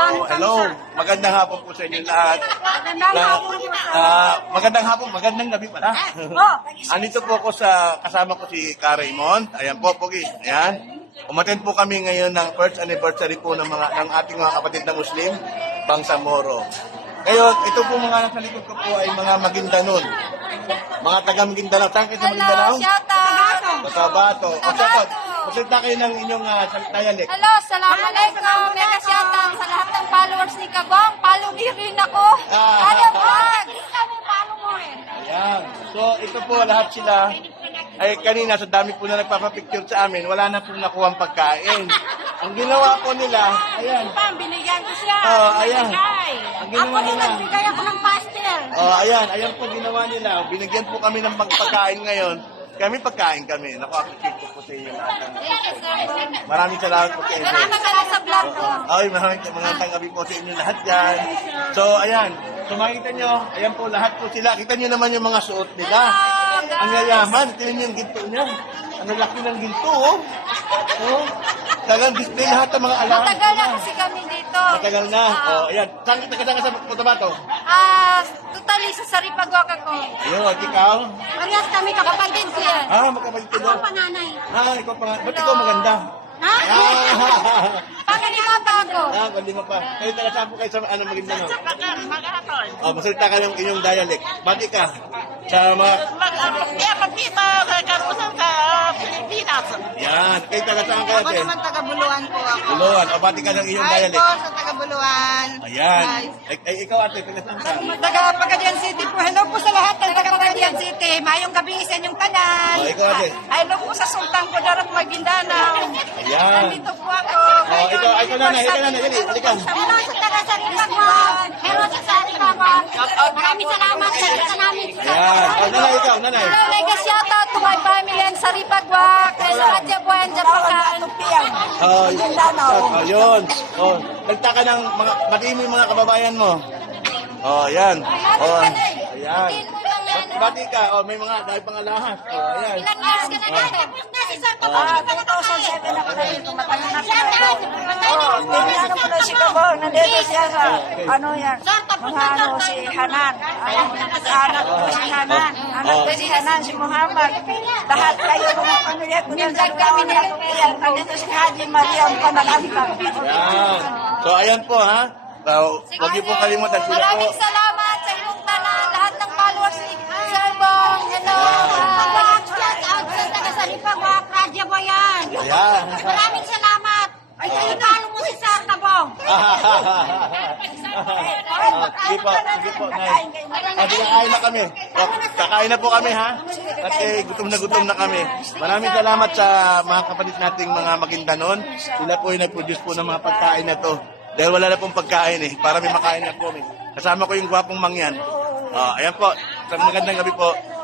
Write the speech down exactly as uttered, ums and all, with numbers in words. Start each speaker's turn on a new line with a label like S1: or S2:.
S1: Oh, hello, magandang hapon po sa inyo lahat.
S2: Magandang
S1: Na,
S2: hapon po.
S1: ah, magandang hapon, magandang gabi pala.
S2: Oh.
S1: Andito po ako sa, kasama ko si Ka Raymond. Ayan po, Pogi. Ayan. Umattend po kami ngayon ng first anniversary po ng mga ng ating mga kapatid na Muslim, Bangsamoro. Ngayon, ito po mga nasa likod ko po ay mga Maguindanon. Mga taga Maguindanao. Saan kayo sa Maguindanao?
S2: Hello, shout out.
S1: Cotabato. O, shout out. Masalita kayo ng inyong uh, dialect.
S2: Hello, assalamualaikum. Mega shout out sa lahat ng followers ni Kabong. Follow niyo rin ako.
S1: Ah.
S2: Ano ba? Kami follow mo rin.
S1: Ayan. So, ito po lahat sila. Ay, kanina, sa dami po na nagpapapicture sa amin, wala na po nakuha ang pagkain. Ang ginawa po nila, ayan.
S2: Pam, binigyan ko siya.
S1: Oh, ayan.
S2: Binigay.
S1: Ang ginawa
S2: Ako rin
S1: nila.
S2: nagbigay ako ng pastel.
S1: Oh, ayan. Ayan po ginawa nila. Binigyan po kami ng pagpagkain ngayon. Kami pagkain kami. Naku, appreciate ko po sa inyo lahat.
S2: Thank you, sir.
S1: Maraming salamat po sa inyo.
S2: Salamat ka sa vlog ko.
S1: Ay, maraming mga tangabi po sa inyo lahat yan. So, ayan. So, makikita nyo, ayan po, lahat po sila. Kita nyo naman yung mga suot nila. Ang yayaman. Tingnan nyo yung ginto niya. Ang laki ng ginto, oh. Oh. Tagang display lahat ng mga alahan.
S2: Matagal na kasi kami dito.
S1: Matagal na. Oh, ayan. Saan kita kasama sa Cotabato?
S2: Ah, totally sa Saripagwak ako.
S1: Ayun, ikaw?
S2: Parehas kami kapatid ko yan.
S1: Ah, magkabalik ko daw.
S2: Panganay.
S1: Ah, ikaw pa nga. Ba't ikaw maganda?
S2: Ha?
S1: Ah,
S2: Pangalima pa ako.
S1: ah, bali mo pa. Kayo taga saan po kayo sa ano maganda no?
S2: Maghapon.
S1: Oh, masalita ka yung inyong dialect. Bati ka sa mga...
S2: Kaya magkita sa karusan sa Pilipinas.
S1: Yan. Kayo taga saan kayo,
S2: Ako
S1: te?
S2: naman taga-Buluan po ako.
S1: Buluan. O, bati ka ng inyong
S2: Hi
S1: dialect.
S2: po sa taga-Buluan.
S1: Ayan. Ay, ay, ikaw ate, taga saan ka?
S2: Taga-Pagadian City po. Hello po sa lahat ng taga-Pagadian City. Mayong gabi sa inyong tanan.
S1: Oh, ikaw ate.
S2: Hello po sa Sultan Kudarat Maguindanao.
S1: Ayan.
S2: Nandito po ako.
S1: Oh, ikaw, ikaw nanay, ikaw nanay, dali, halika.
S2: Hello sa taga-Saripagwak. Hello sa Saripagwak. Maraming salamat sa isa namin.
S1: Ayan. Oh, nanay, ikaw, nanay.
S2: Hello, mega shout out to my family and Saripagwak. Kay sa Adya Buwan, Japakan.
S1: Oh, oh, yun. Oh, nagtaka ng mga, batiin mo yung mga kababayan mo. Oh, yan. Oh, ayan. Bati ka. Oh, may mga, dahil pang alahas. Oh, ayan.
S2: Ilan years ka na natin?
S3: Ah, two thousand seven ako na dito, matagal na siya. Oh, tinignan ko na si Kabong, nandito siya sa, ano yan, mga ano, si Hanan. Ano, anak ko si Hanan. Anak ko si Hanan, si Muhammad. Lahat kayo mga pamilya ko na sa kami na yan. Nandito si Haji Mariam Panalantang.
S1: Yan. So, ayan po, ha? So, huwag niyo po kalimutan sila po.
S2: Maraming salamat sa inyong tanan, lahat ng followers ni Sir Bong. Hello. Shout out sa taga Saripagwak, Radya Boyan.
S1: Ayan.
S2: Maraming salamat. Ay, kayo talo mo si Sir Tabong.
S1: Sige po, sige po, Nay. Ah, di kakain na kami. Oh, kakain na po kami, ha? At eh, gutom na gutom na kami. Maraming salamat sa mga kapatid nating mga Maguindanon. Sila po yung nag-produce po ng mga pagkain na to. Dahil wala na pong pagkain eh, para may makain na po kami. Kasama ko yung gwapong mangyan. Oh, ayan po, sa magandang gabi po.